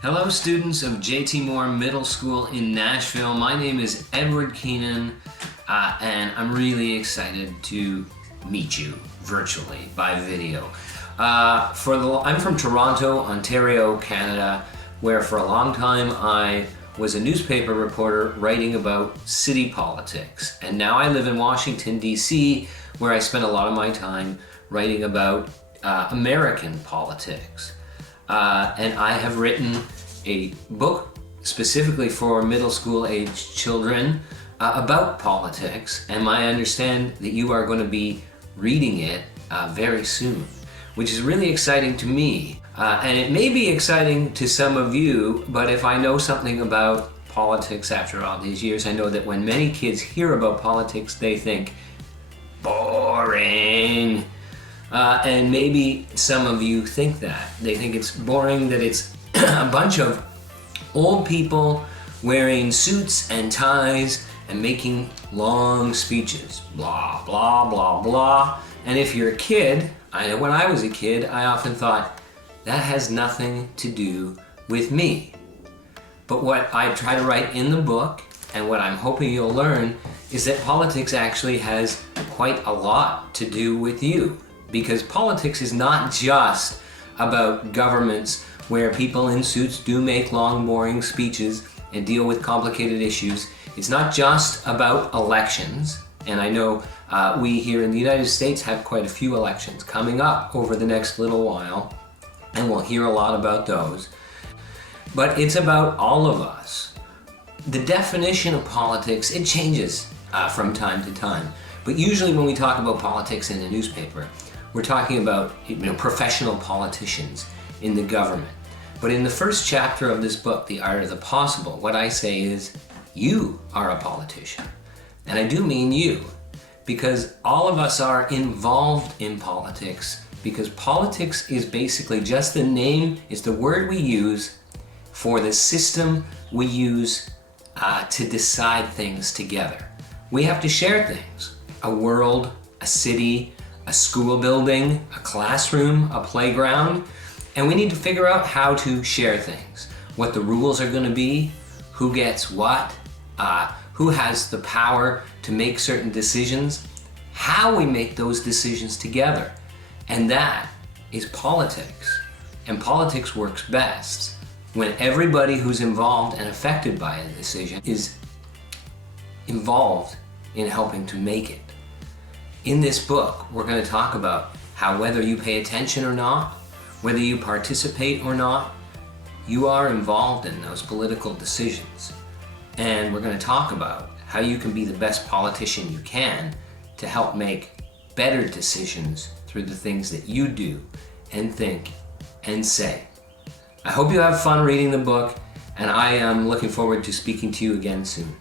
Hello students of J.T. Moore Middle School in Nashville. My name is Edward Keenan and I'm really excited to meet you virtually by video. I'm from Toronto, Ontario, Canada, where for a long time I was a newspaper reporter writing about city politics. And now I live in Washington, D.C., where I spend a lot of my time writing about American politics. And I have written a book specifically for middle school age children about politics, and I understand that you are going to be reading it very soon, which is really exciting to me. And it may be exciting to some of you, but if I know something about politics after all these years, I know that when many kids hear about politics, they think, boring. And maybe some of you think that. They think it's boring, that it's a bunch of old people wearing suits and ties and making long speeches. Blah, blah, blah, blah. And if you're a kid, I know when I was a kid, I often thought, that has nothing to do with me. But what I try to write in the book, and what I'm hoping you'll learn, is that politics actually has quite a lot to do with you. Because politics is not just about governments where people in suits do make long, boring speeches and deal with complicated issues. It's not just about elections, and I know we here in the United States have quite a few elections coming up over the next little while, and we'll hear a lot about those. But it's about all of us. The definition of politics, it changes from time to time. But usually when we talk about politics in the newspaper, we're talking about professional politicians in the government. But in the first chapter of this book, The Art of the Possible, what I say is, you are a politician. And I do mean you, because all of us are involved in politics, because politics is basically just the name, it's the word we use for the system we use to decide things together. We have to share things, a world, a city, a school building, a classroom, a playground, and we need to figure out how to share things, what the rules are going to be, who gets what, who has the power to make certain decisions, how we make those decisions together. And that is politics. And politics works best when everybody who's involved and affected by a decision is involved in helping to make it. In this book, we're going to talk about how whether you pay attention or not, whether you participate or not, you are involved in those political decisions. And we're going to talk about how you can be the best politician you can to help make better decisions through the things that you do and think and say. I hope you have fun reading the book, and I am looking forward to speaking to you again soon.